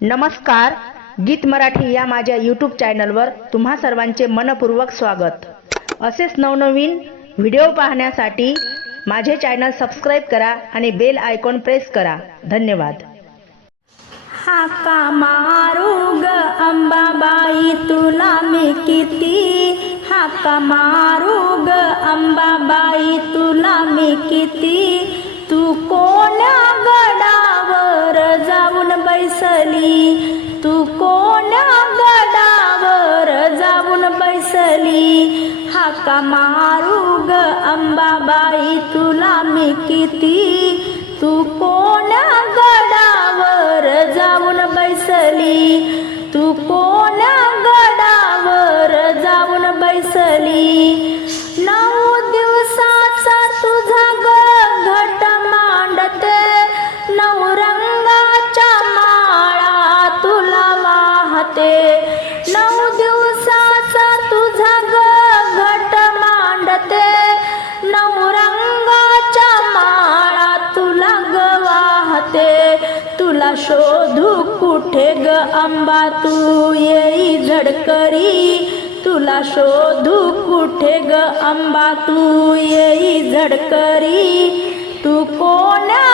नमस्कार गीत मराठी या माझ्या यूट्यूब चॅनलवर तुम्हा सर्वांचे मनपूर्वक स्वागत. असेच नवनवीन व्हिडिओ पाहण्यासाठी माझे चॅनल सबस्क्राईब करा आणि बेल आयकॉन प्रेस करा. धन्यवाद. हाका मारू ग अंबाबाई तुला मी किती? हाका मारू ग अंबाबाई तुला मी किती? तू को बैसली तू कोण्या गडावर जाऊन बैसली? हाका मारू ग अंबाबाई तुला मी किती? तू कोण्या गड होते नऊ दिवसाचा तुझा ग घट मांडते. नऊ रंगाच्या माळा तुला ग वाहते. तुला शोधू कुठे ग अंबा तू येई झडकरी. तुला शोधू कुठे ग अंबा तू येई झडकरी. तू कोण्या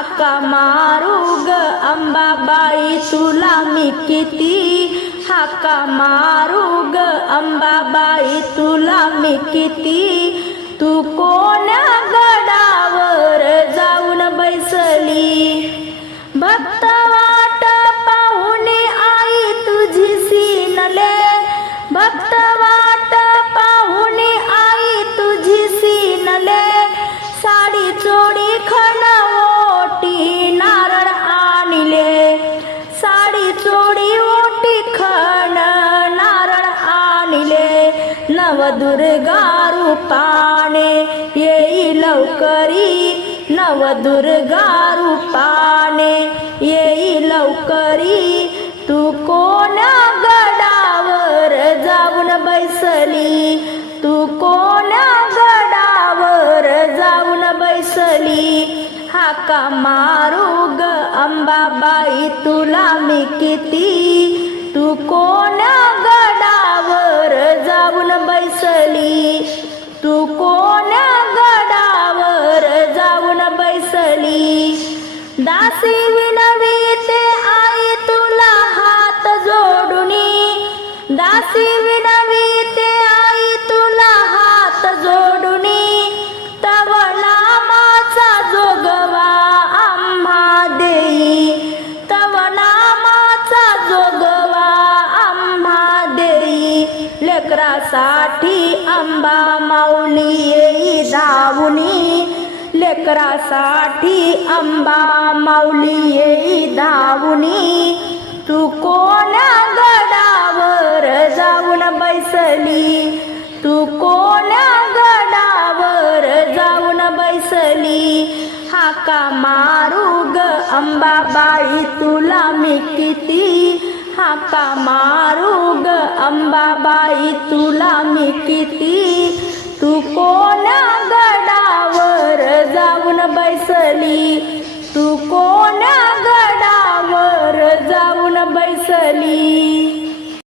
हाका मारू ग अंबाबाई तुला मी किती हाका मारू ग अंबाबाई तुला मी किती? तू कोण्या गडावर जाऊन बैसली? भक्त नवदुर्गा रूपाने येई लवकरी नवदुर्गा रूपाने येई लवकरी तू कोण गडावर जाऊन बैसली? तू कोण गडावर जाऊन बैसली? हाका मारू ग अंबाबाई तुला मी किती? तू कोण करी दासी विनवीते आई तुला हात जोडुनी. दासी विनवीते आई तुला हात जोडुनी. तवला नामाचा जोगवा आम्हा देई. तवला नामाचा जोगवा आम्हा देई. लेकरासाठी आंबा माऊली येई धावुनी लेकरासाठी अंबा माऊली येई धावुनी. तू कोण्या गडावर जाऊन बैसली? तू कोण्या गडावर जाऊन बैसली? हाका मारू ग अंबाबाई तुला मी किती? हाका मारू ग अंबाबाई तुला मी किती? तू कोण्या बैसली. तू कोण गडावर जाऊन बैसली?